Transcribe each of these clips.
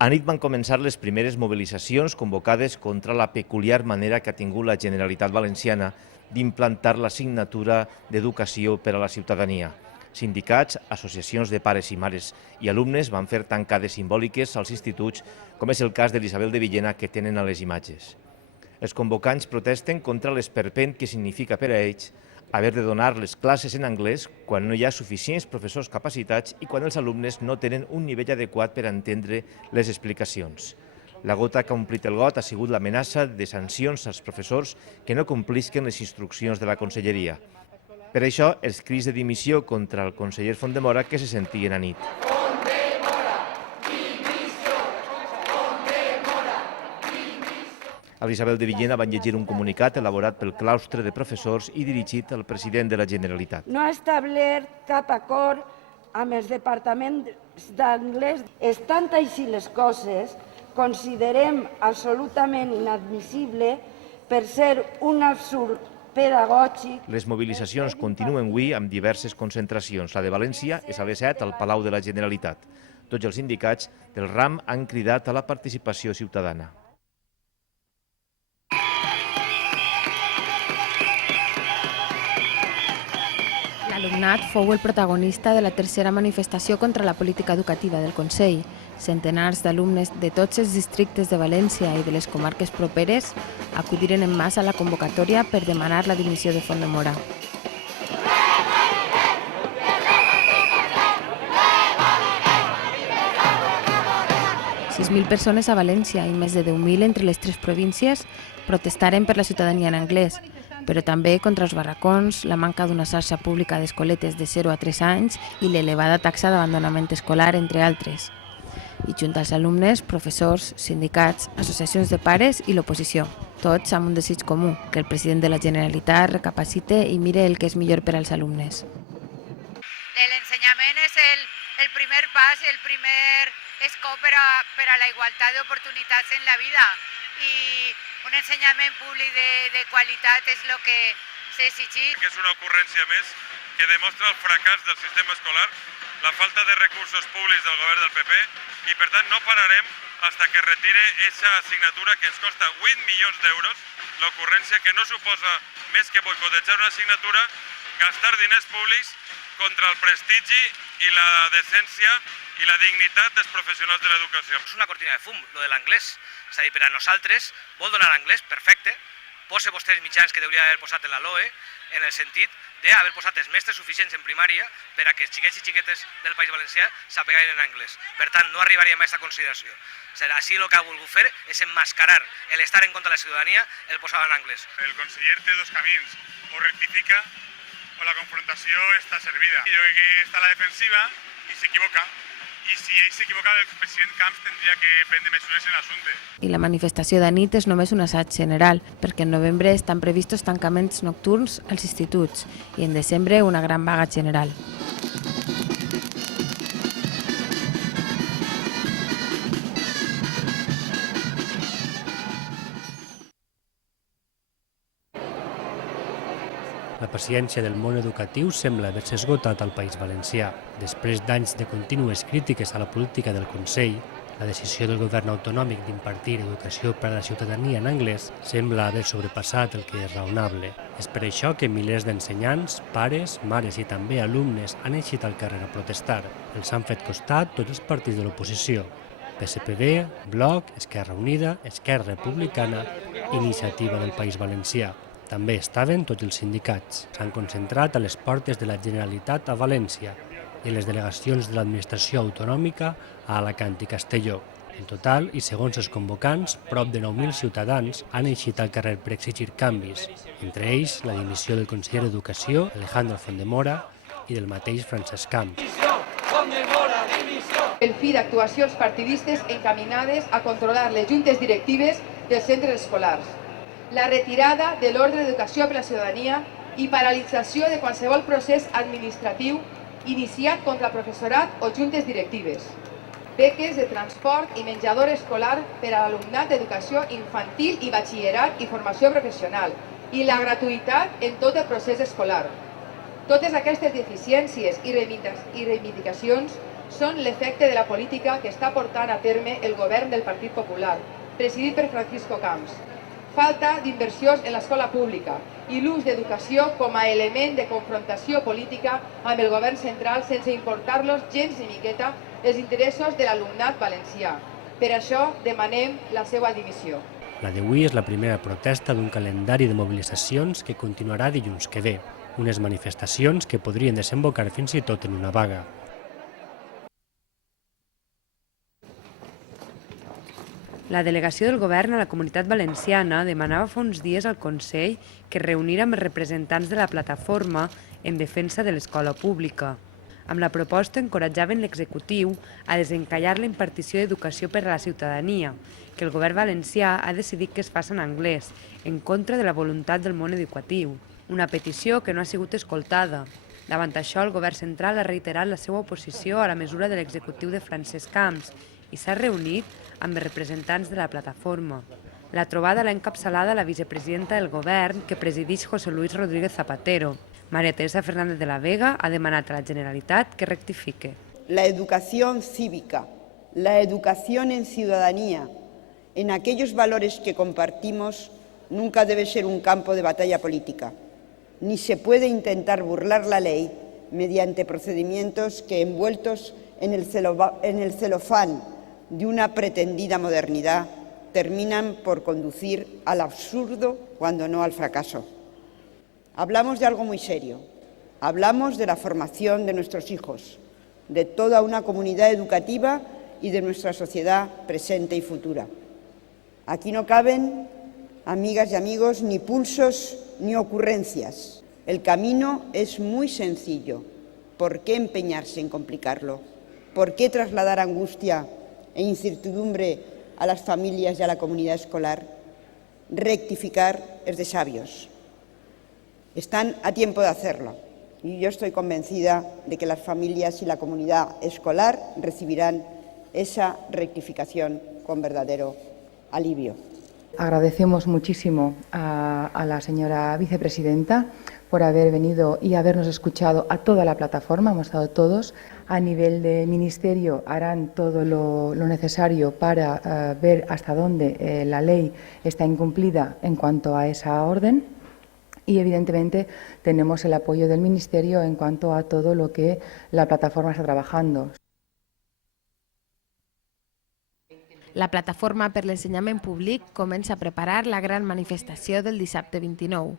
Anit van començar les primeres mobilitzacions convocades contra la peculiar manera que ha tingut la Generalitat Valenciana d'implantar l'assignatura d'educació per a la ciutadania. Sindicats, associacions de pares i mares i alumnes van fer tancades simbòliques als instituts, com és el cas de l'Isabel de Villena que tenen a les imatges. Els convocants protesten contra l'esperpent que significa per a ells haver de donar les classes en anglès quan no hi ha suficients professors capacitats i quan els alumnes no tenen un nivell adequat per entendre les explicacions. La gota que ha omplit el got ha sigut l'amenaça de sancions als professors que no complisquen les instruccions de la Conselleria. Per això, els crits de dimissió contra el conseller Fontdemora que se sentien anit. A l'Isabel de Villena van llegir un comunicat elaborat pel claustre de professors i dirigit al president de la Generalitat. No ha establert cap acord amb els departaments d'anglès. Estant així les coses, considerem absolutament inadmissible per ser un absurd pedagògic. Les mobilitzacions continuen avui amb diverses concentracions. La de València és a les 7 al Palau de la Generalitat. Tots els sindicats del RAM han cridat a la participació ciutadana. L'alumnat fou el protagonista de la tercera manifestació contra la política educativa del Consell. Centenars d'alumnes de tots els districtes de València i de les comarques properes acudiren en massa a la convocatòria per demanar la dimissió de Fontdemora. .000 persones a València i més de 10.000 entre les tres províncies protestaren per la ciutadania en anglès, però també contra els barracons, la manca d'una xarxa pública d'escoletes de 0 a 3 anys i l'elevada taxa d'abandonament escolar, entre altres. I junt als alumnes, professors, sindicats, associacions de pares i l'oposició. Tots amb un desig comú, que el president de la Generalitat recapacite i mire el que és millor per als alumnes. L'ensenyament és el primer pas, el primer escó per a la igualtat d'oportunitats en la vida. I un ensenyament públic de qualitat és el que s'exigeix. És una ocurrència més que demostra el fracàs del sistema escolar, la falta de recursos públics del govern del PP i per tant no pararem fins que retire aquesta assignatura que ens costa 8 milions d'euros, l'ocurrència que no suposa més que boicotejar una assignatura, gastar diners públics contra el prestigi i la decència i la dignitat dels professionals de l'educació. És una cortina de fum, lo de l'anglès. És a dir, per a nosaltres, vol donar anglès, perfecte, posa vostè els mitjans que hauria d'haver posat en la LOE, en el sentit d'haver posat els mestres suficients en primària per a que els xiquets i xiquetes del País Valencià sàpiguen en anglès. Per tant, no arribaríem a aquesta consideració. Així el que ha volgut fer és emmascarar l'estar en contra de la ciutadania, el posar en anglès. El conseller té dos camins, o rectifica o la confrontació està servida. Jo crec que està a la defensiva i s'equivoca. I si ell s'equivoca, el president Camps tindria que prendre mesures en l'assumpte. I la manifestació d'anit és només un assaig general, perquè en novembre estan previstos tancaments nocturns als instituts i en desembre una gran vaga general. La paciència del món educatiu sembla haver-se esgotat al País Valencià. Després d'anys de contínues crítiques a la política del Consell, la decisió del govern autonòmic d'impartir educació per a la ciutadania en anglès sembla haver sobrepassat el que és raonable. És per això que milers d'ensenyants, pares, mares i també alumnes han eixit al carrer a protestar. Els han fet costat tots els partits de l'oposició: PSPV, Bloc, Esquerra Unida, Esquerra Republicana i Iniciativa del País Valencià. També estaven tots els sindicats. S'han concentrat a les portes de la Generalitat a València i les delegacions de l'administració autonòmica a Alacant i Castelló. En total, i segons els convocants, prop de 9.000 ciutadans han eixit al carrer per exigir canvis, entre ells la dimissió del conseller d'Educació, Alejandro Fontdemora, i del mateix Francesc Camps. El fi d'actuacions partidistes encaminades a controlar les juntes directives dels centres escolars, la retirada de l'ordre d'educació per a la ciutadania i paralització de qualsevol procés administratiu iniciat contra el professorat o juntes directives, beques de transport i menjador escolar per a l'alumnat d'educació infantil i batxillerat i formació professional i la gratuïtat en tot el procés escolar. Totes aquestes deficiències i reivindicacions són l'efecte de la política que està portant a terme el govern del Partit Popular, presidit per Francisco Camps. Falta d'inversions en l'escola pública i l'ús d'educació com a element de confrontació política amb el govern central sense importar-los gens ni miqueta els interessos de l'alumnat valencià. Per això demanem la seva dimissió. La d'avui és la primera protesta d'un calendari de mobilitzacions que continuarà dilluns que ve, unes manifestacions que podrien desembocar fins i tot en una vaga. La delegació del govern a la Comunitat Valenciana demanava fa uns dies al Consell que es reunira amb els representants de la plataforma en defensa de l'escola pública. Amb la proposta encoratjaven l'executiu a desencallar la impartició d'educació per a la ciutadania, que el govern valencià ha decidit que es faci en anglès, en contra de la voluntat del món educatiu. Una petició que no ha sigut escoltada. Davant això, el govern central ha reiterat la seva oposició a la mesura de l'executiu de Francesc Camps i s'ha reunit amb els representants de la plataforma. La trobada l'ha encapçalada la vicepresidenta del govern que presideix José Luis Rodríguez Zapatero. María Teresa Fernández de la Vega ha demanat a la Generalitat que rectifique. La educación cívica, la educación en ciudadanía, en aquellos valores que compartimos, nunca debe ser un campo de batalla política, ni se puede intentar burlar la ley mediante procedimientos que, envueltos en el celofán de una pretendida modernidad, terminan por conducir al absurdo, cuando no al fracaso. Hablamos de algo muy serio. Hablamos de la formación de nuestros hijos, de toda una comunidad educativa y de nuestra sociedad presente y futura. Aquí no caben, amigas y amigos, ni pulsos ni ocurrencias. El camino es muy sencillo. ¿Por qué empeñarse en complicarlo? ¿Por qué trasladar angustia e incertidumbre a las familias y a la comunidad escolar? Rectificar es de sabios. Están a tiempo de hacerlo y yo estoy convencida de que las familias y la comunidad escolar recibirán esa rectificación con verdadero alivio. Agradecemos muchísimo a la señora vicepresidenta por haber venido y habernos escuchado a toda la plataforma, hemos estado todos. A nivel de ministerio harán todo lo necesario para ver hasta dónde la ley está incumplida en cuanto a esa orden y evidentemente tenemos el apoyo del ministerio en cuanto a todo lo que la plataforma está trabajando. La Plataforma per l'Ensenyament Públic comença a preparar la gran manifestació del dissabte 29.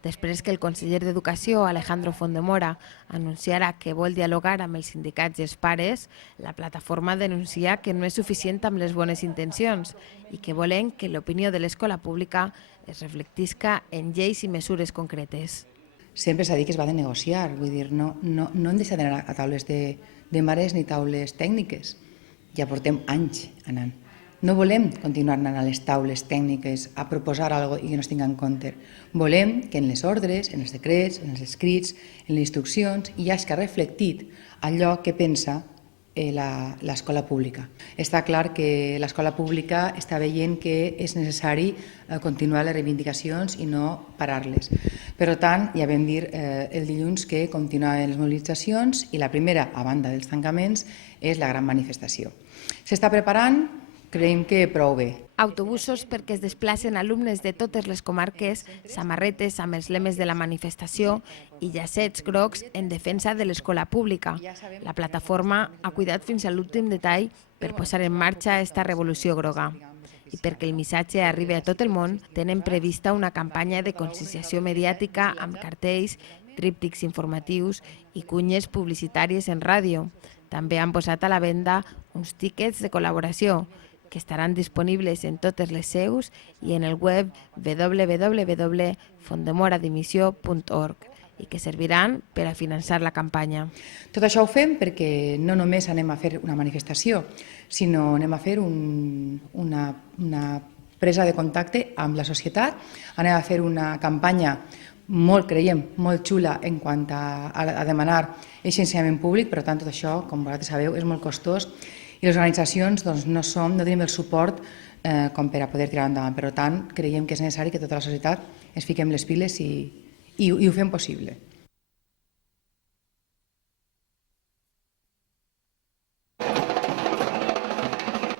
Després que el conseller d'Educació, Alejandro Fondemora, anunciarà que vol dialogar amb els sindicats i els pares, la plataforma denuncia que no és suficient amb les bones intencions i que volen que l'opinió de l'escola pública es reflectisca en lleis i mesures concretes. Sempre s'ha dit que es va de negociar, vull dir, no hem deixat d'anar a taules de mares ni taules tècniques. Ja portem anys anant. No volem continuar anant a les taules tècniques a proposar alguna cosa i que no es tingui en compte. Volem que en les ordres, en els decrets, en els escrits, en les instruccions, hi hagi reflectit allò que pensa l'escola pública. Està clar que l'escola pública està veient que és necessari continuar les reivindicacions i no parar-les. Per tant, ja vam dir el dilluns que continuaven les mobilitzacions i la primera, a banda dels tancaments, és la gran manifestació. S'està preparant, creiem que prou bé. Autobusos perquè es desplacen alumnes de totes les comarques, samarretes amb els lemes de la manifestació i llacets grocs en defensa de l'escola pública. La plataforma ha cuidat fins a l'últim detall per posar en marxa aquesta revolució groga. I perquè el missatge arribi a tot el món, tenen prevista una campanya de concienciació mediàtica amb cartells, tríptics informatius i cunyes publicitàries en ràdio. També han posat a la venda uns tíquets de col·laboració que estaran disponibles en totes les seus i en el web www.fondemoradimisió.org i que serviran per a finançar la campanya. Tot això ho fem perquè no només anem a fer una manifestació, sinó anem a fer una presa de contacte amb la societat, anem a fer una campanya creiem, molt xula en quant a demanar aquest ensenyament públic, per tant tot això, com vosaltres sabeu, és molt costós i les organitzacions no tenim el suport com per a poder tirar endavant. Per tant, creiem que és necessari que tota la societat ens fiquem les piles i ho fem possible.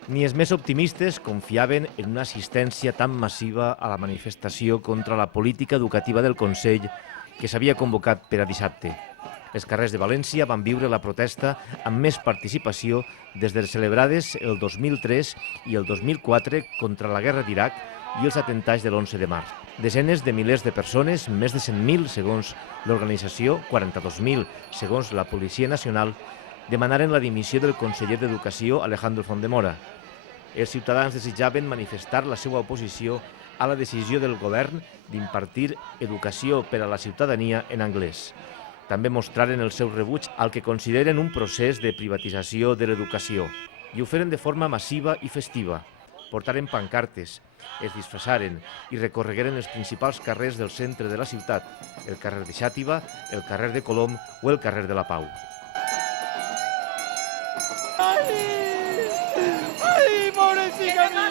Ni els més optimistes confiaven en una assistència tan massiva a la manifestació contra la política educativa del Consell que s'havia convocat per a dissabte. Els carrers de València van viure la protesta amb més participació des de les celebrades el 2003 i el 2004 contra la guerra d'Iraq i els atemptats de l'11 de març. Desenes de milers de persones, més de 100.000 segons l'organització, 42.000 segons la Policia Nacional, demanaren la dimissió del conseller d'Educació Alejandro Fondemora. Els ciutadans desitjaven manifestar la seva oposició a la decisió del govern d'impartir educació per a la ciutadania en anglès. També mostraren el seu rebuig al que consideren un procés de privatització de l'educació i ho feren de forma massiva i festiva. Portaren pancartes, es disfressaren i recorregueren els principals carrers del centre de la ciutat, el carrer de Xàtiva, el carrer de Colom o el carrer de la Pau. ¡Ay, pobrecita mía!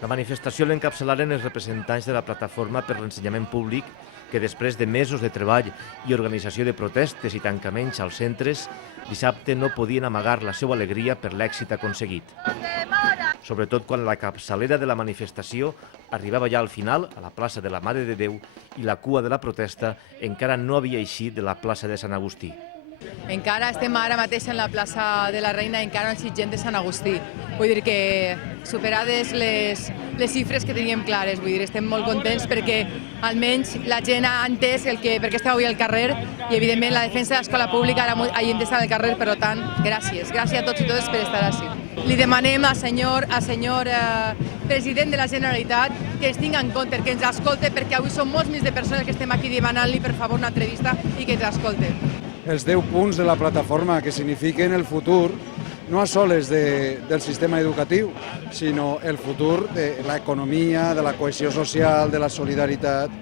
La manifestació l'encapçalaren els representants de la Plataforma per l'Ensenyament Públic que després de mesos de treball i organització de protestes i tancaments als centres, dissabte no podien amagar la seva alegria per l'èxit aconseguit. Sobretot quan la capçalera de la manifestació arribava ja al final, a la plaça de la Mare de Déu, i la cua de la protesta encara no havia eixit de la plaça de Sant Agustí. Encara estem ara mateix en la plaça de la Reina i encara no hi ha gent de Sant Agustí. Vull dir que superades les xifres que teníem clares, vull dir, estem molt contents perquè almenys la gent ha entès per què esteu avui al carrer i evidentment la defensa de l'escola pública ara ha gent d'estar al carrer, per tant, gràcies. Gràcies a tots i totes per estar així. Li demanem al senyor president de la Generalitat que ens tingui en compte, que ens escolte, perquè avui som molts més de persones que estem aquí demanant-li per favor una entrevista i que ens escolte. Els 10 punts de la plataforma que signifiquen el futur, no a soles del sistema educatiu, sinó el futur de l'economia, de la cohesió social, de la solidaritat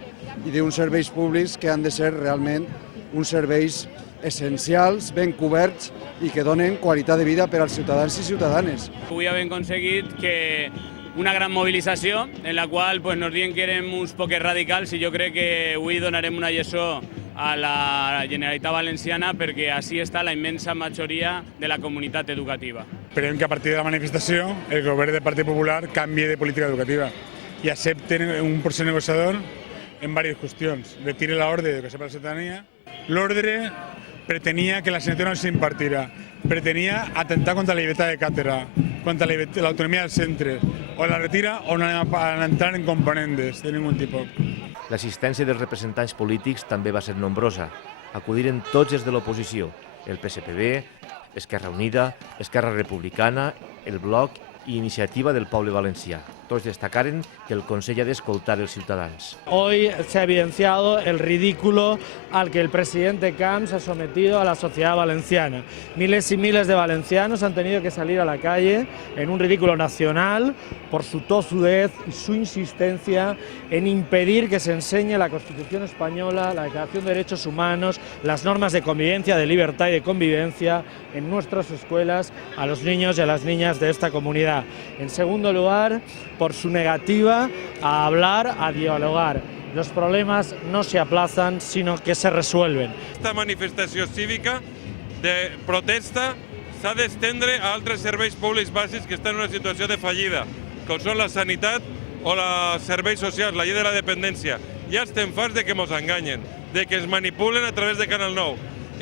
i d'uns serveis públics que han de ser realment uns serveis essencials, ben coberts i que donen qualitat de vida per als ciutadans i ciutadanes. Avui hem aconseguit que una gran mobilització en la qual nos diuen que érem uns poques radicals i jo crec que avui donarem una lliçó a la Generalitat Valenciana perquè així està la immensa majoria de la comunitat educativa. Esperem que a partir de la manifestació el govern del Partit Popular canvie de política educativa i accepten un procés negociador en diverses qüestions. Retire l'ordre d'educació per a la ciutadania. L'ordre pretenia que la assignatura no s'impartira, pretenia atentar contra la llibertat de càtedra, contra l'autonomia dels centres. O la retira o no anem a entrar en componentes de ningun tipus. L'assistència dels representants polítics també va ser nombrosa. Acudiren tots els de l'oposició, el PSPB, Esquerra Unida, Esquerra Republicana, el Bloc i Iniciativa del Poble Valencià. Tots destacaren que el Consell ha d'escoltar els ciutadans. Hoy se ha evidenciado el ridículo al que el presidente Camps ha sometido a la sociedad valenciana. Miles y miles de valencianos han tenido que salir a la calle en un ridículo nacional por su tozudez y su insistencia en impedir que se enseñe la Constitución española, la Declaración de Derechos Humanos, las normas de convivencia, de libertad y de convivencia en nuestras escuelas a los niños y a las niñas de esta comunidad. En segundo lugar, por su negativa a hablar, a dialogar. Los problemas no se aplazan, sino que se resuelven. Esta manifestació cívica de protesta s'ha d'estendre a altres serveis públics bàsics que estan en una situació de fallida, com són la sanitat o els serveis socials, la llei de la dependència. Ja estem farts de que ens enganyen, de que ens manipulen a través de Canal 9.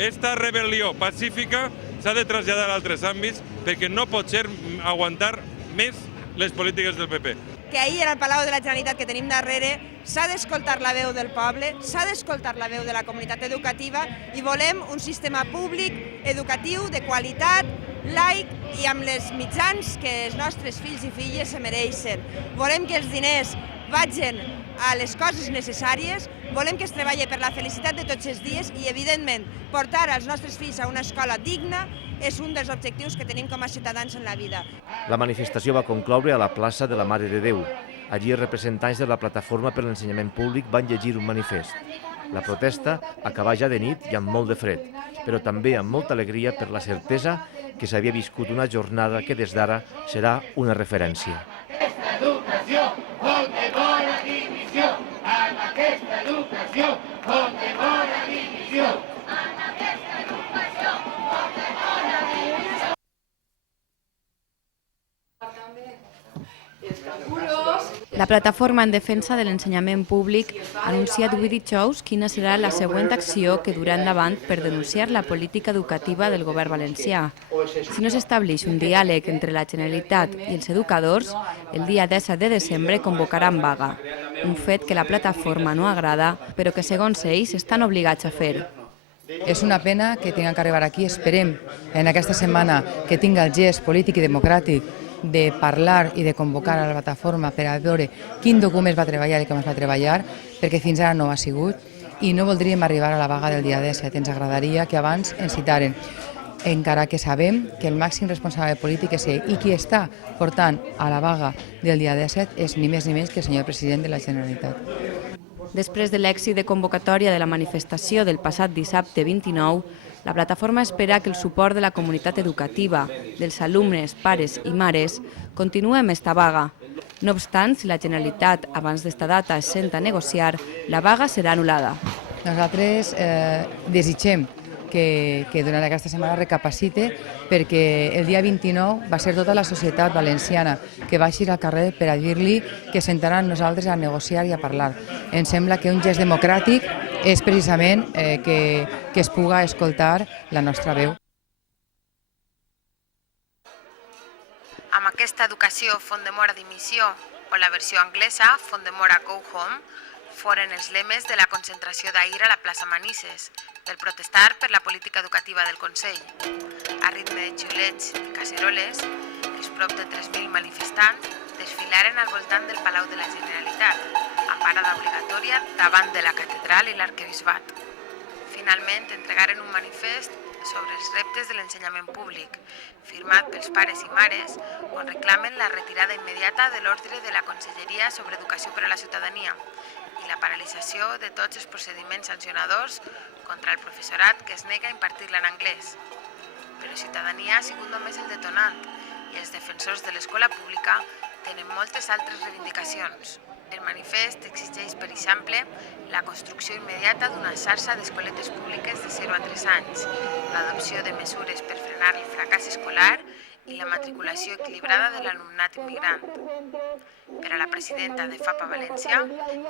Esta rebel·lió pacífica s'ha de traslladar a altres àmbits perquè no pot ser aguantar més les polítiques del PP. Que ahir al Palau de la Generalitat que tenim darrere s'ha d'escoltar la veu del poble, s'ha d'escoltar la veu de la comunitat educativa i volem un sistema públic educatiu de qualitat, laic i amb els mitjans que els nostres fills i filles se mereixen. Volem que els diners vagin a les coses necessàries, volem que es treballi per la felicitat de tots els dies i, evidentment, portar els nostres fills a una escola digna és un dels objectius que tenim com a ciutadans en la vida. La manifestació va concloure a la plaça de la Mare de Déu. Allí els representants de la Plataforma per l'Ensenyament Públic van llegir un manifest. La protesta acabà ja de nit i amb molt de fred, però també amb molta alegria per la certesa que s'havia viscut una jornada que des d'ara serà una referència. Aquesta educació commemora dimissió, amb aquesta educació commemora dimissió. La plataforma en defensa de l'ensenyament públic ha anunciat avui dijous quina serà la següent acció que durà endavant per denunciar la política educativa del govern valencià. Si no s'estableix un diàleg entre la Generalitat i els educadors, el dia 17 de desembre convocaran vaga. Un fet que la plataforma no agrada, però que segons ells estan obligats a fer. És una pena que tinguem que arribar aquí. Esperem en aquesta setmana que tinga el gest polític i democràtic de parlar i de convocar a la plataforma per a veure quin document es va treballar i com es va treballar, perquè fins ara no ho ha sigut i no voldríem arribar a la vaga del dia 17. Ens agradaria que abans ens citaren, encara que sabem que el màxim responsable polític és ell i qui està portant a la vaga del dia 17 és ni més ni menys que el senyor president de la Generalitat. Després de l'èxit de convocatòria de la manifestació del passat dissabte 29, la plataforma espera que el suport de la comunitat educativa, dels alumnes, pares i mares, continue amb esta vaga. No obstant, si la Generalitat abans d'esta data es senta a negociar, la vaga serà anul·lada. Nosaltres desitgem que durant aquesta setmana recapacite perquè el dia 29 va ser tota la societat valenciana que va eixir al carrer per a dir-li que sentaran nosaltres a negociar i a parlar. Em sembla que un gest democràtic és precisament que es puga escoltar la nostra veu. Amb aquesta educació Font de Mora dimissió o la versió anglesa Font de Mora Go Home foren els lemes de la concentració d'ahir a la plaça Manises per protestar per la política educativa del Consell. A ritme de xiulets i caceroles, els prop de 3.000 manifestants desfilaren al voltant del Palau de la Generalitat, amb parada obligatòria davant de la catedral i l'arquebisbat. Finalment entregaren un manifest sobre els reptes de l'ensenyament públic, firmat pels pares i mares, on reclamen la retirada immediata de l'ordre de la Conselleria sobre Educació per a la Ciutadania i la paralització de tots els procediments sancionadors contra el professorat que es nega a impartir-la en anglès. Però Ciutadania ha sigut només el detonant i els defensors de l'escola pública tenen moltes altres reivindicacions. El manifest exigeix, per exemple, la construcció immediata d'una xarxa d'escoletes públiques de 0 a 3 anys, l'adopció de mesures per frenar el fracàs escolar i la matriculació equilibrada de l'alumnat immigrant. Per a la presidenta de FAPA València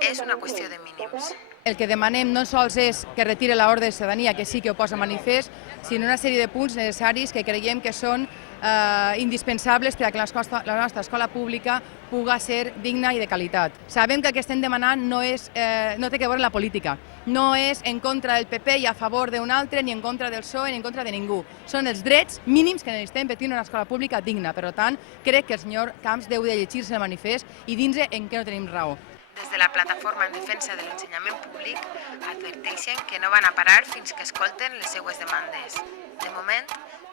és una qüestió de mínims. El que demanem no sols és que retire l'ordre de ciutadania, que sí que ho posa manifest, sinó una sèrie de punts necessaris que creiem que són indispensables perquè la nostra escola pública puga ser digna i de qualitat. Sabem que el que estem demanant no té que veure la política, no és en contra del PP i a favor d'un altre, ni en contra del PSOE, ni en contra de ningú. Són els drets mínims que necessitem per tenir una escola pública digna. Per tant, crec que el senyor Camps deu de llegir-se el manifest i dir-nos en què no tenim raó. Des de la plataforma en defensa de l'ensenyament públic adverteixen que no van a parar fins que escolten les seues demandes. De moment,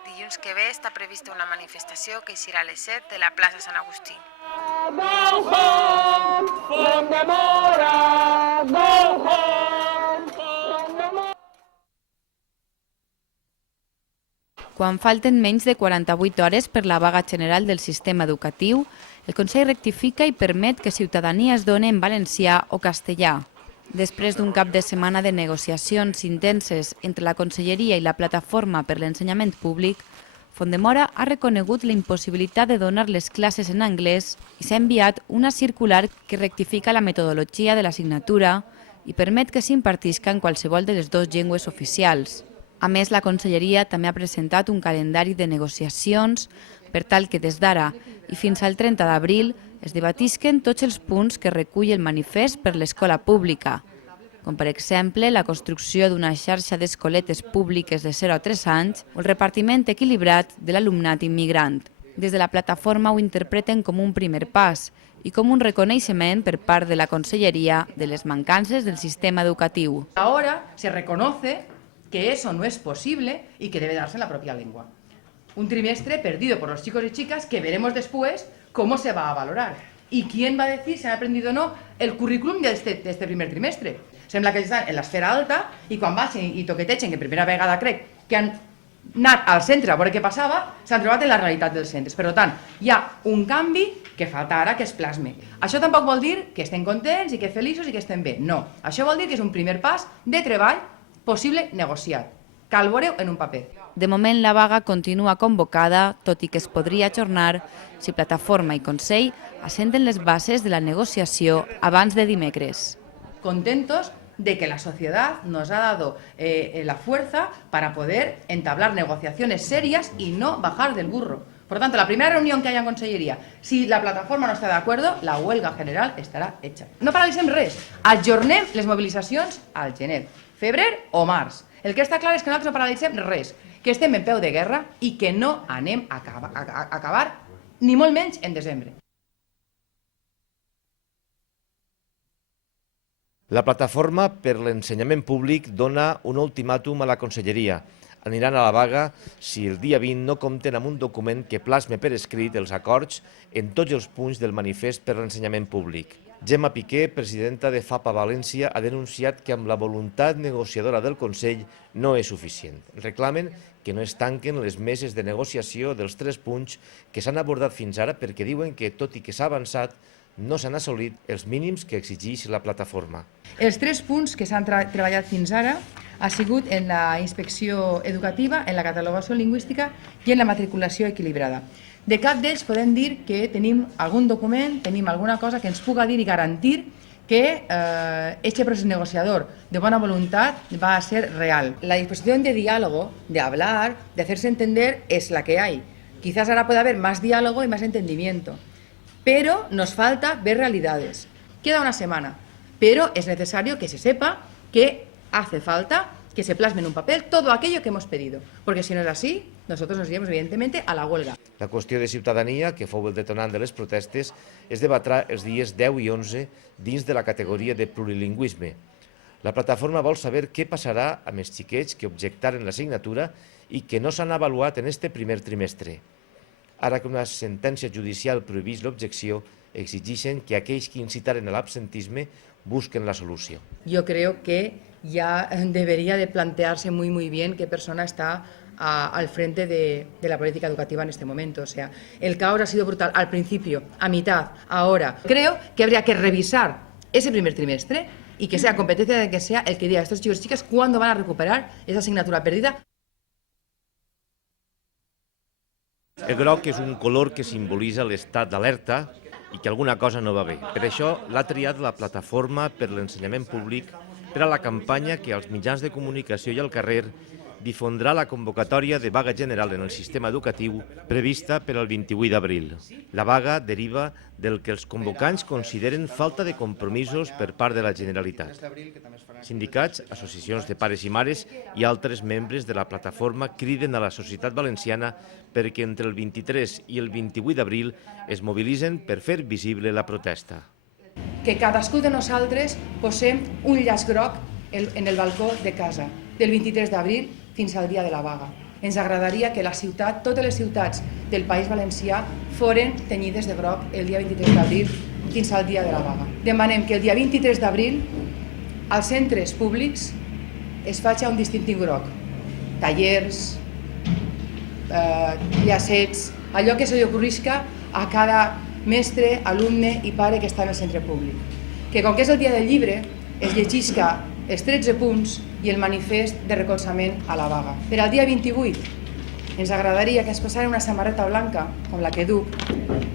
dilluns que ve està prevista una manifestació que eixirà a les 7 de la plaça Sant Agustí. Go home, Font de Mora, go home, Font de Mora. Quan falten menys de 48 hores per la vaga general del sistema educatiu, el Consell rectifica i permet que Ciutadania es doni en valencià o castellà. Després d'un cap de setmana de negociacions intenses entre la Conselleria i la Plataforma per l'Ensenyament Públic, Font de Mora ha reconegut la impossibilitat de donar les classes en anglès i s'ha enviat una circular que rectifica la metodologia de l'assignatura i permet que s'impartisca en qualsevol de les dues llengües oficials. A més, la Conselleria també ha presentat un calendari de negociacions per tal que des d'ara i fins al 30 d'abril es debatisquen tots els punts que recull el manifest per l'escola pública, com per exemple la construcció d'una xarxa d'escoletes públiques de 0 a 3 anys o el repartiment equilibrat de l'alumnat immigrant. Des de la plataforma ho interpreten com un primer pas i com un reconeixement per part de la Conselleria de les mancances del sistema educatiu. Ahora se reconoce que eso no es posible y que debe darse en la propia lengua. Un trimestre perdido por los chicos y chicas que veremos después cómo se va a valorar. ¿Y quién va a decir si han aprendido o no el currículum de este primer trimestre? Sembla que estan en l'esfera alta i quan baixen i toquetegen, que per primera vegada crec que han anat al centre a veure què passava, s'han trobat en la realitat dels centres. Per tant, hi ha un canvi que falta ara que es plasme. Això tampoc vol dir que estem contents i que feliços i que estem bé. No. Això vol dir que és un primer pas de treball possible negociat. Cal veure-ho en un paper. De moment, la vaga continua convocada, tot i que es podria ajornar si Plataforma i Consell assenten les bases de la negociació abans de dimecres. Contentos de que la sociedad nos ha dado la fuerza para poder entablar negociaciones serias y no bajar del burro. Por lo tanto, la primera reunión que haya en Consellería, si la plataforma no está de acuerdo, la huelga general estarà hecha. No paralitzem res, ajornem les mobilitzacions al gener, febrer o març. El que està clar és que nosaltres no paralitzem res, que estem en peu de guerra i que no anem a acabar ni molt menys en desembre. La Plataforma per l'Ensenyament Públic dona un ultimàtum a la Conselleria. Aniran a la vaga si el dia 20 no compten amb un document que plasme per escrit els acords en tots els punts del manifest per l'ensenyament públic. Gemma Piqué, presidenta de FAPA València, ha denunciat que amb la voluntat negociadora del Consell no és suficient. Reclamen que no es tanquen les meses de negociació dels 3 punts que s'han abordat fins ara perquè diuen que, tot i que s'ha avançat, no s'han assolit els mínims que exigeix la plataforma. Els 3 punts que s'han treballat fins ara ha sigut en la inspecció educativa, en la catalogació lingüística i en la matriculació equilibrada. De cap d'ells podem dir que tenim algun document, tenim alguna cosa que ens puga dir i garantir que este procés negociador de buena voluntad va a ser real. La disposición de diálogo, de hablar, de hacerse entender es la que hay. Quizás ahora pueda haber más diálogo y más entendimiento. Pero nos falta ver realidades. Queda una semana, pero es necesario que se sepa que hace falta que se plasme en un papel todo aquello que hemos pedido, porque si no es así, nosotros nos iremos evidentemente a la huelga. La qüestió de ciutadania, que fou el detonant de les protestes, es debatrà els dies 10 i 11 dins de la categoria de plurilingüisme. La plataforma vol saber què passarà amb els xiquets que objectaren l'assignatura i que no s'han avaluat en este primer trimestre. Ara que una sentència judicial prohibeix l'objecció, exigeixen que aquells que incitaren a l'absentisme busquen la solució. Yo creo que ya debería de plantearse muy bien qué persona está al frente de la política educativa en este momento. O sea, el caos ha sido brutal al principio, a mitad, ahora. Creo que habría que revisar ese primer trimestre y que sea competencia de que sea el que diga a estos chicos y chicas cuándo van a recuperar esa asignatura perdida. El groc és un color que simbolitza l'estat d'alerta i que alguna cosa no va bé. Per això l'ha triat la Plataforma per l'Ensenyament Públic per a la campanya que als mitjans de comunicació i al carrer difondrà la convocatòria de vaga general en el sistema educatiu prevista per al 28 d'abril. La vaga deriva del que els convocants consideren falta de compromisos per part de la Generalitat. Sindicats, associacions de pares i mares i altres membres de la plataforma criden a la societat valenciana perquè entre el 23 i el 28 d'abril es mobilitzen per fer visible la protesta. Que cadascú de nosaltres posem un llaç groc en el balcó de casa, del 23 d'abril fins al dia de la vaga. Ens agradaria que la ciutat, totes les ciutats del País Valencià foren tenyides de groc el dia 23 d'abril fins al dia de la vaga. Demanem que el dia 23 d'abril als centres públics es faci un distintiu groc. Tallers, llacets, allò que se li ocorrisca a cada mestre, alumne i pare que està en el centre públic. Que com que és el dia del llibre, es llegisca els 13 punts i el manifest de recolzament a la vaga. Per al dia 28 ens agradaria que ens posaren una samarreta blanca, com la que duc,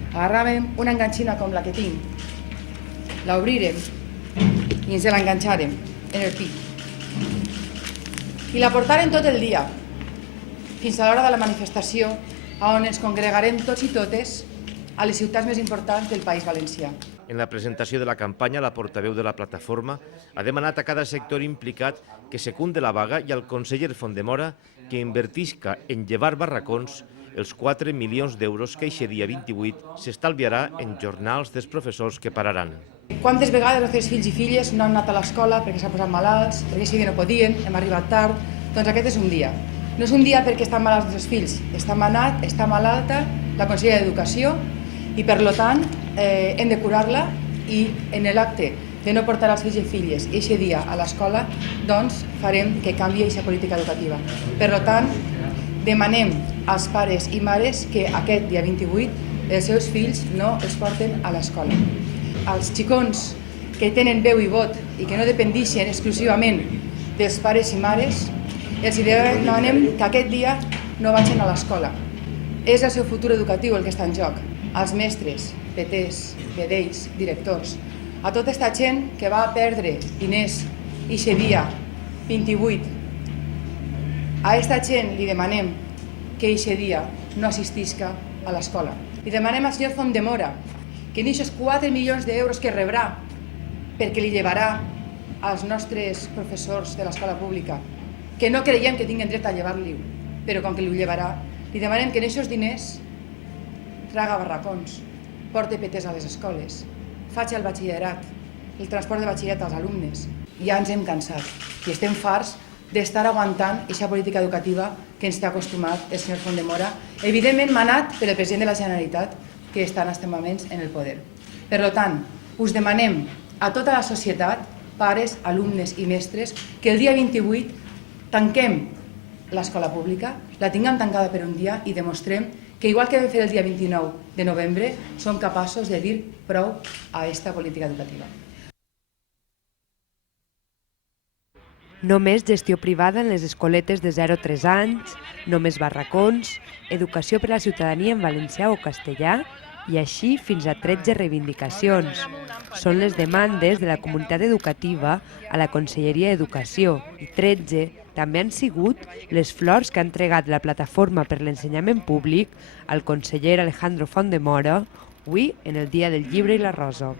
agarràvem una enganxina com la que tinc, l'obrirem i ens l'enganxàrem en el pit. I la portàrem tot el dia, fins a l'hora de la manifestació, on ens congregarem tots i totes a les ciutats més importants del País Valencià. En la presentació de la campanya, la portaveu de la plataforma ha demanat a cada sector implicat que secunde la vaga i al conseller Fondemora que invertisca en llevar barracons els 4 milions d'euros que aquest dia 28 s'estalviarà en jornals dels professors que pararan. Quantes vegades els nostres fills i filles no han anat a l'escola perquè s'han posat malalts, perquè aquest dia no podien, hem arribat tard, doncs aquest és un dia. No és un dia perquè estan malalts els fills, està malalta la consellera d'Educació i per tant hem de curar-la i en l'acte de no portar els fills i filles eixe dia a l'escola, doncs farem que canvi aquesta política educativa. Per tant, demanem als pares i mares que aquest dia 28 els seus fills no els porten a l'escola. Els xicons que tenen veu i vot i que no dependixen exclusivament dels pares i mares, els demanem que aquest dia no vagin a l'escola. És el seu futur educatiu el que està en joc. Els mestres, PTs, vedells, directors, a tota aquesta gent que va perdre diners eixe dia 28. A aquesta gent li demanem que eixe dia no assistisca a l'escola. Li demanem al senyor Fondemora que en aquests 4 milions d'euros que rebrà perquè li llevarà als nostres professors de l'escola pública, que no creiem que tinguin dret a llevar-li, però com que li llevarà, li demanem que en aquests diners traga barracons, porte PTs a les escoles, faci el batxillerat, el transport de batxillerat als alumnes. Ja ens hem cansat i estem farts d'estar aguantant aquesta política educativa que ens té acostumat el senyor Fondemora, evidentment manat pel president de la Generalitat, que està en aquests moments en el poder. Per tant, us demanem a tota la societat, pares, alumnes i mestres, que el dia 28 tanquem l'escola pública, la tinguem tancada per un dia i demostrem que, igual que vam fer el dia 29 de novembre, som capaços de dir prou a aquesta política educativa. Només gestió privada en les escoletes de 0 a 3 anys, només barracons, educació per a la ciutadania en valencià o castellà i així fins a 13 reivindicacions. Són les demandes de la comunitat educativa a la Conselleria d'Educació i 13 també han sigut les flors que ha entregat la Plataforma per l'Ensenyament Públic al conseller Alejandro Fondemora avui en el Dia del Llibre i la Rosa.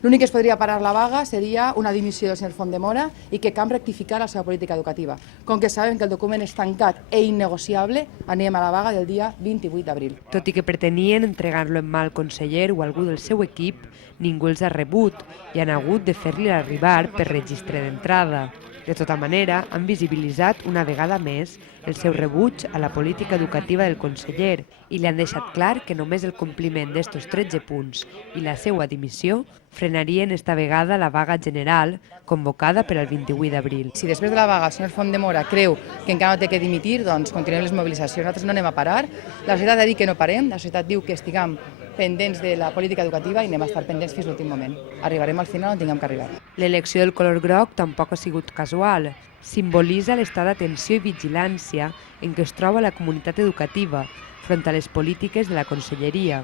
L'únic que es podria parar la vaga seria una dimissió del senyor Fondemora i que Camp rectificar la seva política educativa. Com que sabem que el document és tancat e innegociable, anem a la vaga del dia 28 d'abril. Tot i que pretenien entregar-lo en mà al conseller o algú del seu equip, ningú els ha rebut i han hagut de fer-li arribar per registre d'entrada. De tota manera, han visibilitzat una vegada més el seu rebuig a la política educativa del conseller i li han deixat clar que només el compliment d'estos 13 punts i la seva dimissió frenarien esta vegada la vaga general convocada per al 28 d'abril. Si després de la vaga el senyor Fondemora creu que encara no té que dimitir, doncs continuem les mobilitzacions. Nosaltres no anem a parar. La societat ha dit que no parem, la societat diu que estiguem pendents de la política educativa i anem a estar pendents fins l'últim moment. Arribarem al final on tinguem que arribar. L'elecció del color groc tampoc ha sigut casual. Simbolitza l'estat d'atenció i vigilància en què es troba la comunitat educativa front a les polítiques de la conselleria.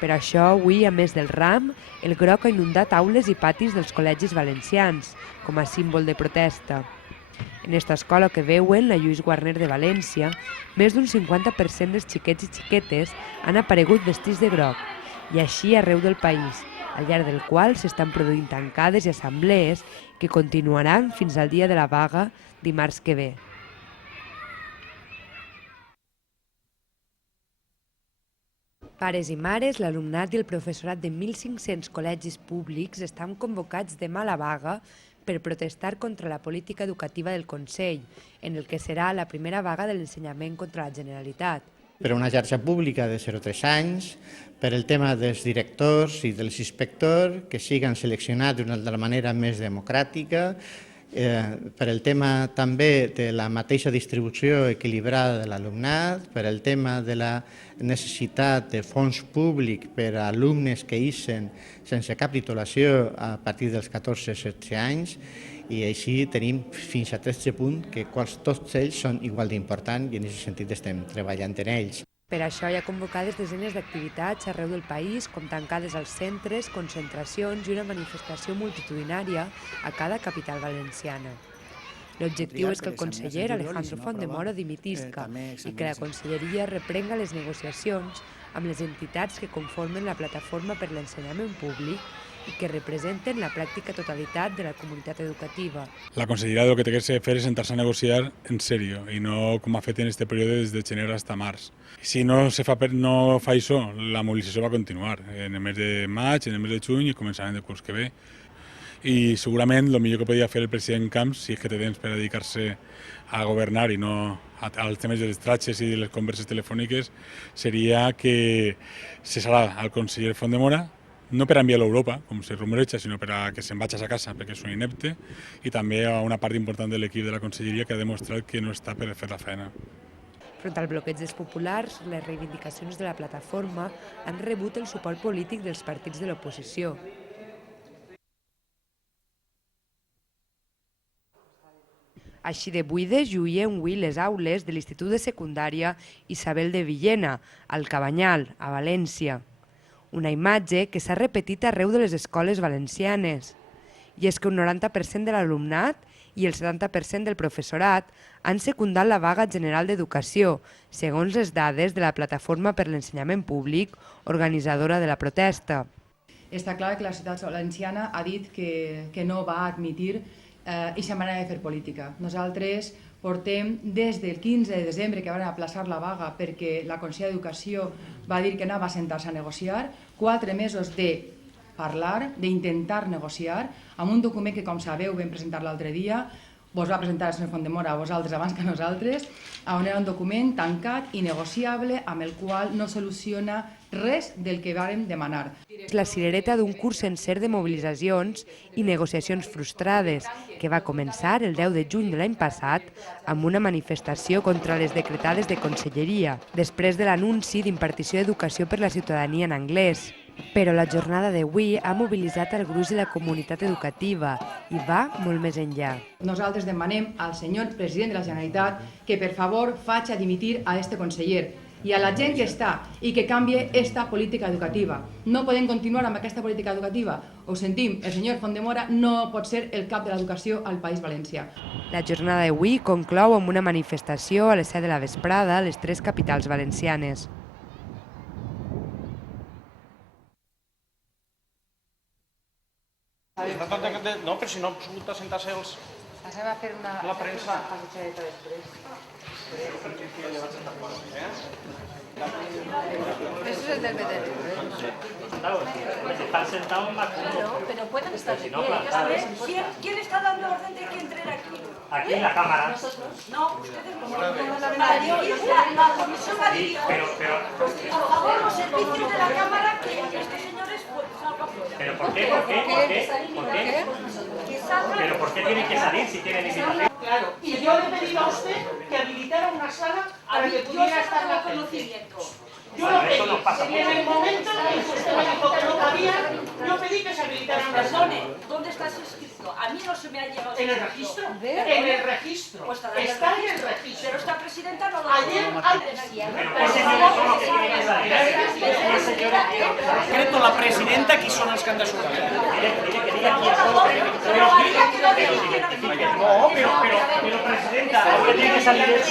Per això, avui, a més del ram, el groc ha inundat aules i patis dels col·legis valencians, com a símbol de protesta. En esta escola que veuen, la Lluís Guarner de València, més d'un 50% dels xiquets i xiquetes han aparegut vestits de groc, i així arreu del país, al llarg del qual s'estan produint tancades i assemblees que continuaran fins al dia de la vaga dimarts que ve. Pares i mares, l'alumnat i el professorat de 1.500 col·legis públics estan convocats demà a la vaga per protestar contra la política educativa del Consell, en el que serà la primera vaga de l'ensenyament contra la Generalitat. Per una xarxa pública de 0 a 3 anys, per el tema dels directors i dels inspectors, que siguen seleccionats de la manera més democràtica, per el tema també de la mateixa distribució equilibrada de l'alumnat, per el tema de la necessitat de fons públic per a alumnes que ixen sense cap titulació a partir dels 14-16 anys, i així tenim fins a 13 punts que tots ells són igual d'importants i en aquest sentit estem treballant en ells. Per això hi ha convocades desenes d'activitats arreu del país, com tancades als centres, concentracions i una manifestació multitudinària a cada capital valenciana. L'objectiu és que el conseller Alejandro Fondemora dimitisca i que la conselleria reprenga les negociacions amb les entitats que conformen la Plataforma per l'Ensenyament Públic i que representen la pràctica totalitat de la comunitat educativa. La conselleria el que té que fer és sentar-se a negociar en sèrio i no com ha fet en aquest període des de gener fins a març. Si no fa això, la mobilització va continuar en el mes de maig, en el mes de juny i començarem el curs que ve. I segurament el millor que podia fer el president Camps, si és que té temps per dedicar-se a governar i no als temes de les tratxes i de les converses telefòniques, seria que cessarà el conseller Fondemora, no per enviar-lo a Europa, com se rumoreja, sinó per a que se'n vagi a casa perquè és un inepte, i també a una part important de l'equip de la Conselleria que ha demostrat que no està per fer la feina. Front al bloqueig dels populars, les reivindicacions de la plataforma han rebut el suport polític dels partits de l'oposició. Així de buides lluïen avui les aules de l'Institut de Secundària Isabel de Villena, al Cabanyal, a València. Una imatge que s'ha repetit arreu de les escoles valencianes. I és que un 90% de l'alumnat i el 70% del professorat han secundat la vaga general d'educació, segons les dades de la Plataforma per l'Ensenyament Públic, organitzadora de la protesta. Està clar que la societat valenciana ha dit que no va admetir aquesta manera de fer política. Nosaltres portem des del 15 de desembre que van aplaçar la vaga perquè la Conselleria d'Educació va dir que anava a sentar-se a negociar, 4 mesos de parlar, d'intentar negociar, amb un document que, com sabeu, vam presentar l'altre dia, vos va presentar el senyor Fondemora a vosaltres abans que a nosaltres, on era un document tancat i negociable amb el qual no soluciona res del que vàrem demanar. És la cirereta d'un curs sencer de mobilitzacions i negociacions frustrades que va començar el 10 de juny de l'any passat amb una manifestació contra les decretades de Conselleria, després de l'anunci d'impartició d'educació per la ciutadania en anglès. Però la jornada d'avui ha mobilitzat el gruix de la comunitat educativa i va molt més enllà. Nosaltres demanem al senyor president de la Generalitat que per favor faci dimitir a este conseller i a la gent que està i que canvie esta política educativa. No podem continuar amb aquesta política educativa. Ho sentim, el senyor Fondemora no pot ser el cap de l'educació al País Valencià. La jornada d'avui conclou amb una manifestació a les 7 de la vesprada a les 3 capitals valencianes. No, però si no han pogut assentar-se els... Passem a fer la premsa després. Eso es el del BTN. Están sentados en la Claro, pero pueden estar de pie. ¿Quién está dando orden de que entren aquí? Aquí en la cámara. No, ustedes no. La comisión ha dicho, por favor, los servicios de la cámara, que estos señores salgan fuera. ¿Pero por qué? ¿Por qué? ¿Pero por qué tienen que salir si tienen invitación? Claro, y yo le he pedido a usted que habilitara una sala para que pudiera estar la conocimiento. Yo lo pedí, en el momento en que usted me dijo que no cabía, yo pedí que se habilitara una sala. ¿Dónde está ese escrito? A mí no se me ha llegado. ¿En el registro? En el registro. Está en el registro. Pero esta presidenta no lo ha Decreto la presidenta, qui són els que han de sortir? No, pero presidenta, ahora tiene que salir el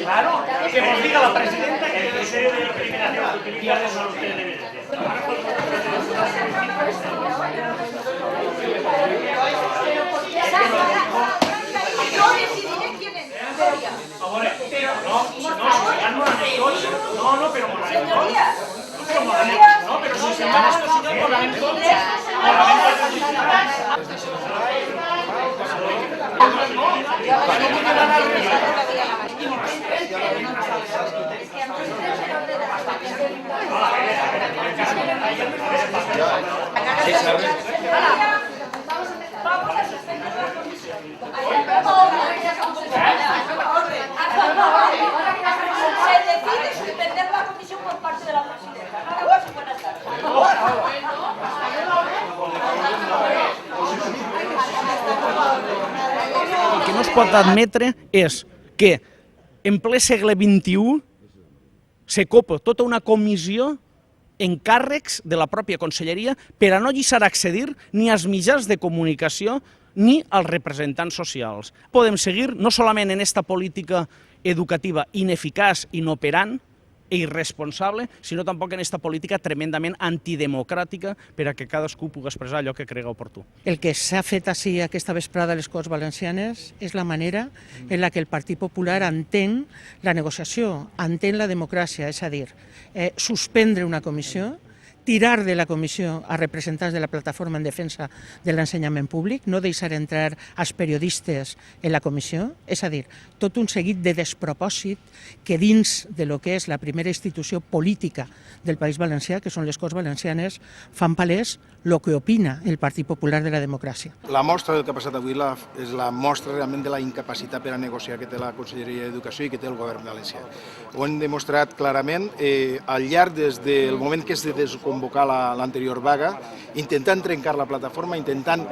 Claro, que nos diga la presidenta que el criterio de discriminación que utiliza son ustedes de evidencia. Yo decidiré quién es. No, pero si se van estos señores por la Vamos a suspender la comisión. Se decide suspender la comisión por parte de la presidenta. Nada más y buenas tardes. El que no es pot admetre és que en ple segle XXI se copa tota una comissió encàrrecs de la pròpia Conselleria per a no deixar accedir ni als mitjans de comunicació ni als representants socials. Podem seguir no solament en esta política educativa ineficaç, inoperant i irresponsable, sinó tampoc en esta política tremendament antidemocràtica per a que cadascú pugui expressar allò que crega oportú. El que s'ha fet així aquesta vesprada a les Corts Valencianes és la manera en la que el Partit Popular entén la negociació, entén la democràcia, és a dir, suspendre una comissió, tirar de la comissió a representants de la plataforma en defensa de l'ensenyament públic, no deixar entrar els periodistes en la comissió, és a dir, tot un seguit de despropòsit que dins de lo que és la primera institució política del País Valencià, que són les Corts Valencianes, fan palès el que opina el Partit Popular de la democràcia. La mostra del que ha passat avui és la mostra realment de la incapacitat per a negociar que té la Conselleria d'Educació i que té el govern valencià. Ho hem demostrat clarament al llarg des del moment que es de desconvocar l'anterior vaga, intentant trencar la plataforma, intentant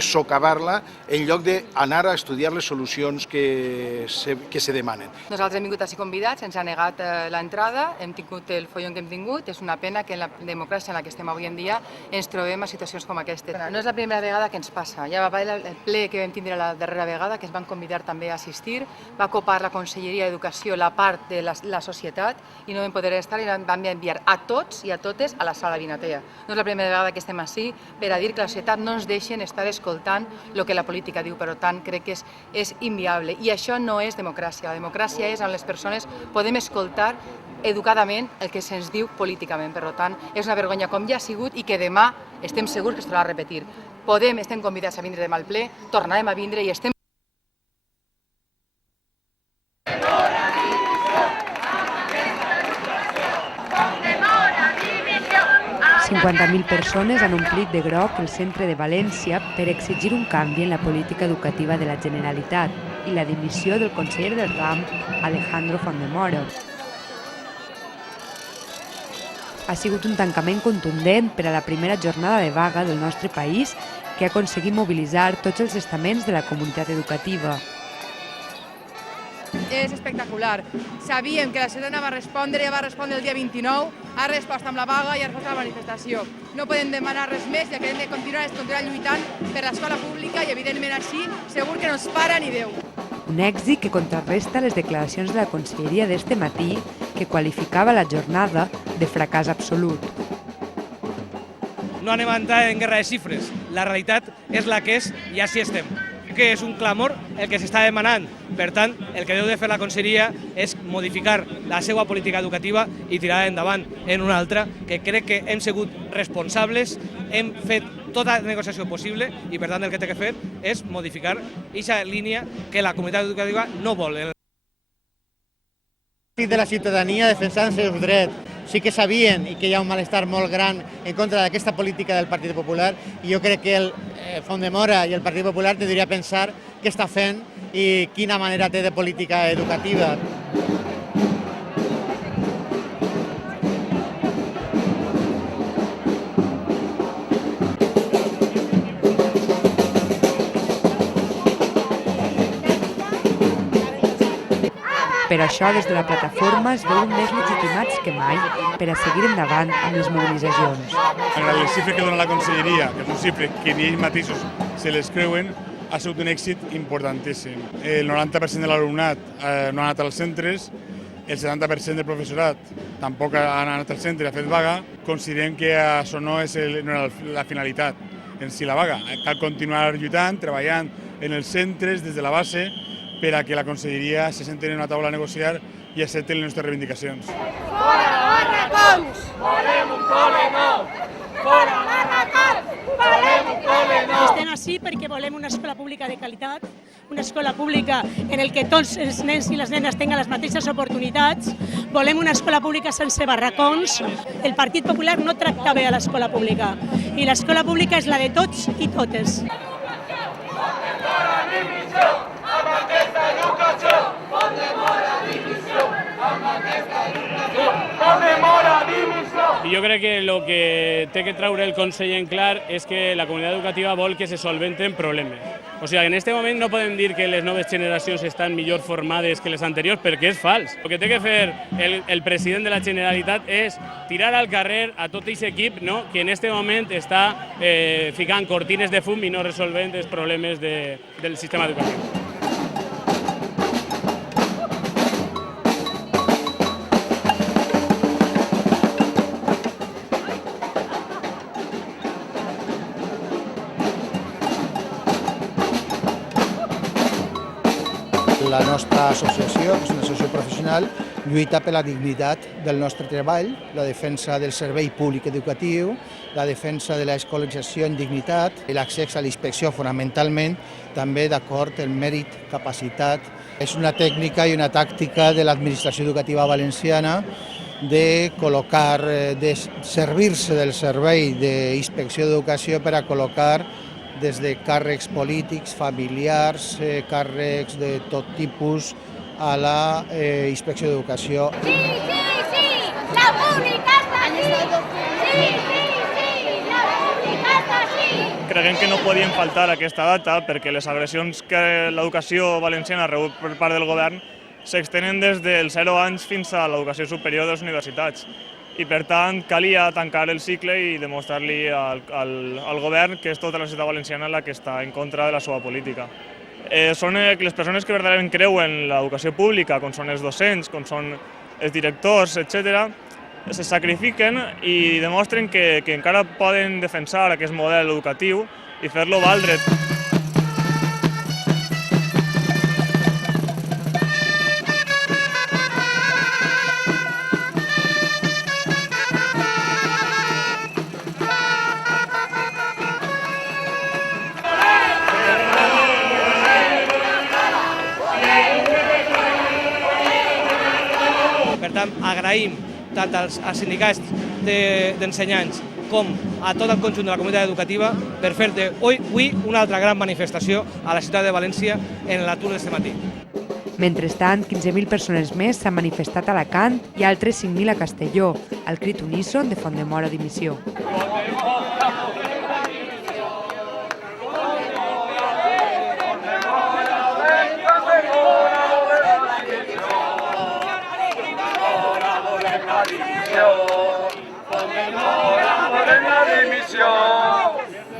socavar-la, en lloc d'anar a estudiar les solucions que se demanen. Nosaltres hem vingut a ser convidats, ens ha negat l'entrada, hem tingut el follon que hem tingut, és una pena que en la democràcia en la que estem avui en dia ens trobem a situacions com aquestes. No és la primera vegada que ens passa, ja va haver el ple que vam tindre la darrera vegada, que ens van convidar també a assistir, va copar la Conselleria d'Educació la part de la societat i no vam poder estar i vam enviar a tots i a totes a la sala Vinatea. No és la primera vegada que estem així per a dir que la societat no ens deixen estar escoltant el que la política diu, per tant crec que és inviable i això no és democràcia. La democràcia és on les persones podem escoltar educadament el que se'ns diu políticament. Per tant, és una vergonya com ja ha sigut i que demà estem segurs que es tornarà a repetir. Estem convidats a vindre demà al ple, tornarem a vindre i estem 50.000 persones han omplit de groc el centre de València per exigir un canvi en la política educativa de la Generalitat i la dimissió del conseller del RAM, Alejandro Fondemora. Ha sigut un tancament contundent per a la primera jornada de vaga del nostre país que ha aconseguit mobilitzar tots els estaments de la comunitat educativa. És espectacular. Sabíem que la ciutadania va respondre el dia 29, ha respost amb la vaga i ha respost amb la manifestació. No podem demanar res més, ja que hem de continuar lluitant per l'escola pública i, evidentment, així segur que no ens para ni Déu. Un èxit que contrarresta les declaracions de la Conselleria d'este matí que qualificava la jornada de fracàs absolut. No anem a entrar en guerra de xifres. La realitat és la que és i així estem. Que és un clamor el que s'està demanant. Per tant, el que deu de fer la Conselleria és modificar la seva política educativa i tirar endavant en una altra, que crec que hem sigut responsables, hem fet tota la negociació possible i, per tant, el que té que fer és modificar aquesta línia que la comunitat educativa no vol. De la ciutadania defensant els seus drets. Sí que sabien i que hi ha un malestar molt gran en contra d'aquesta política del Partit Popular i jo crec que el Fondemora i el Partit Popular tindria a pensar què està fent i quina manera té de política educativa. Per això, des de la plataforma es veuen més legitimats que mai per a seguir endavant amb les mobilitzacions. Les xifres que dona la Conselleria, que són xifres que ni ells mateixos se les creuen, ha sigut un èxit importantíssim. El 90% de l'alumnat no ha anat als centres, el 70% del professorat tampoc ha anat al centre i ha fet vaga. Considerem que això no és la finalitat en si la vaga. Cal continuar lluitant, treballant en els centres des de la base, per a que la Conselleria se senti en una taula a negociar i accepti les nostres reivindicacions. Fora barracons! Volem un col·le nou! Fora barracons! Volem un col·le nou! Estem així perquè volem una escola pública de qualitat, una escola pública en el que tots els nens i les nenes tinguin les mateixes oportunitats. Volem una escola pública sense barracons. El Partit Popular no tracta bé a l'escola pública i l'escola pública és la de tots i totes. I jo crec que el que té que treure el Consell en clar és que la comunitat educativa vol que se solventen problemes. O sigui, en aquest moment no podem dir que les noves generacions estan millor formades que les anteriors perquè és fals. El que té que fer el president de la Generalitat és tirar al carrer a tot aquest equip que en aquest moment està ficant cortines de fum i no resolvent els problemes del sistema educatiu. La nostra associació, que és una associació professional, lluitar per la dignitat del nostre treball, la defensa del servei públic educatiu, la defensa de l'escolarització en dignitat i l'accés a la inspecció fonamentalment, també d'acord el mèrit, capacitat. És una tècnica i una tàctica de l'administració educativa valenciana de col·locar, de servir-se del servei d'inspecció d'educació per a col·locar des de càrrecs polítics, familiars, càrrecs de tot tipus a la inspecció d'educació. Sí, sí, sí, la pública està així! Sí, sí, sí, la pública està així! Creiem que no podien faltar aquesta data perquè les agressions que l'educació valenciana ha rebut per part del govern s'extenen des dels 0 anys fins a l'educació superior de les universitats. I per tant calia tancar el cicle i demostrar-li al govern que és tota la societat valenciana la que està en contra de la seva política. Són les persones que verdaderament creuen l'educació pública, com són els docents, com són els directors, etc., se sacrifiquen i demostren que encara poden defensar aquest model educatiu i fer-lo valdre. Per tant, agraïm tant als sindicats d'ensenyants com a tot el conjunt de la comunitat educativa per fer avui una altra gran manifestació a la ciutat de València en l'atur d'este matí. Mentrestant, 15.000 persones més s'han manifestat a Alacant i altres 5.000 a Castelló, al crit uníson de Font-de-Mora dimissió.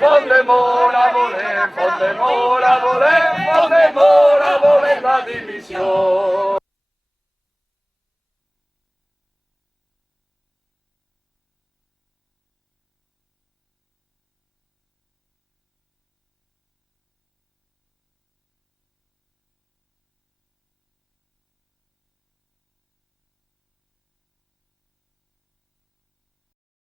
Font-de-Mora volem, Font-de-Mora volem, Font-de-Mora